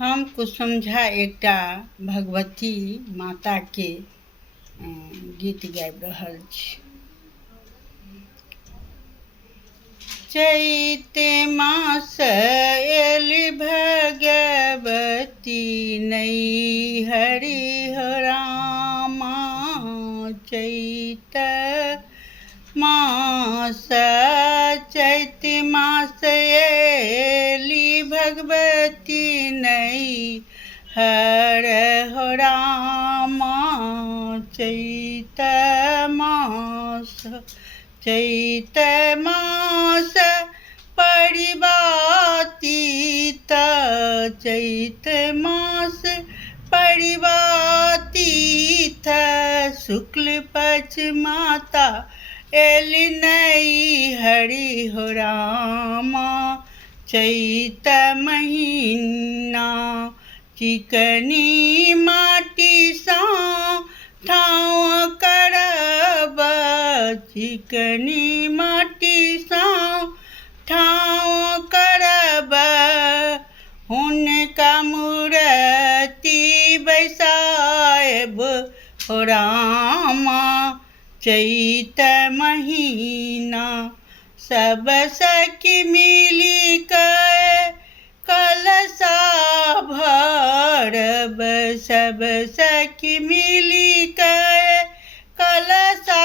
हम कुसुमझा एकटा भगवती माता के गीत गाबि रहल छी। चैत मास एली भगवती नैहरि हो रामा। चैत मास एली भगवती नैहर हो रामा। चैत मास परिवातीत। चैत मास परिवातीत शुक्ल पक्ष माता एली नैहरि हो रामा। चैत महीना चिकनी माटी सा ठाव करब। चिकनी माटी सा ठाव करब। हुनका मूर्ति बैसाएब हो रामा। चैत महीना सब सखी मिली कलशा भरब। सब सखी मिली कलशा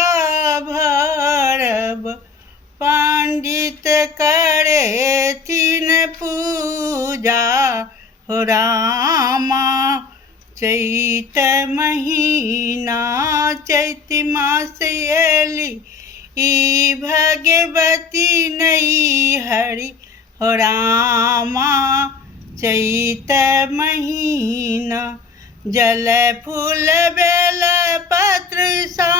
भरब। पंडित करेथिन पूजा हो रामा। चैत महीना चैत मास एली भगवती नैहरि हो रामा। चैत महीना जल फूल बेल पत्र सा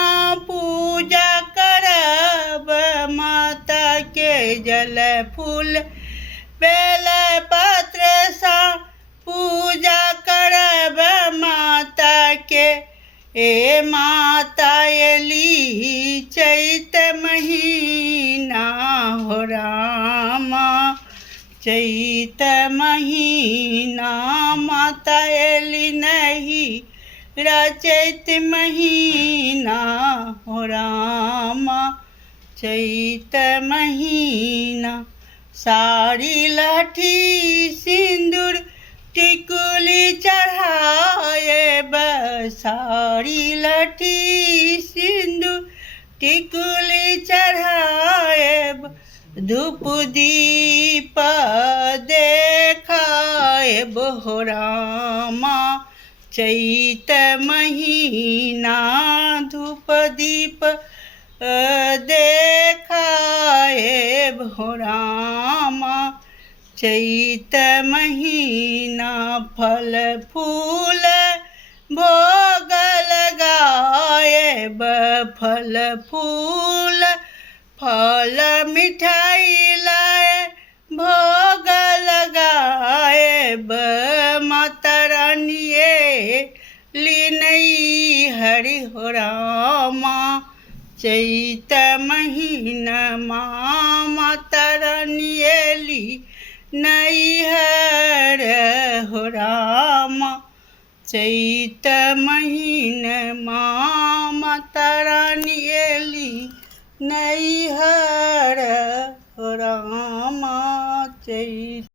पूजा करब माता के। जल फूल बेल पत्र सा पूजा करब माता के। ए माता एली चैत महीना हो रामा। चैत महीना माता एली नैहर चैत महीना हो रामा। चैत महीना साड़ी लाठी सिंदूर टिकुली चढ़ाएब। साड़ी लाठी सिंदूर टिकुली चढ़ाएब। धूप दीप देखाएब हो रामा। चैत महीना धूप दीप देखाएब हो रामा। चैत महीना फल फूल भोग लगाएब। फल फूल फल मिठाई लाए भोग लगाएब। माता रानी एली नैहरि हो रामा। चैत महीना माता रानी एली नैहर हो रामा। चैत महीना माता रानी एली नैहर हो रामा। चैत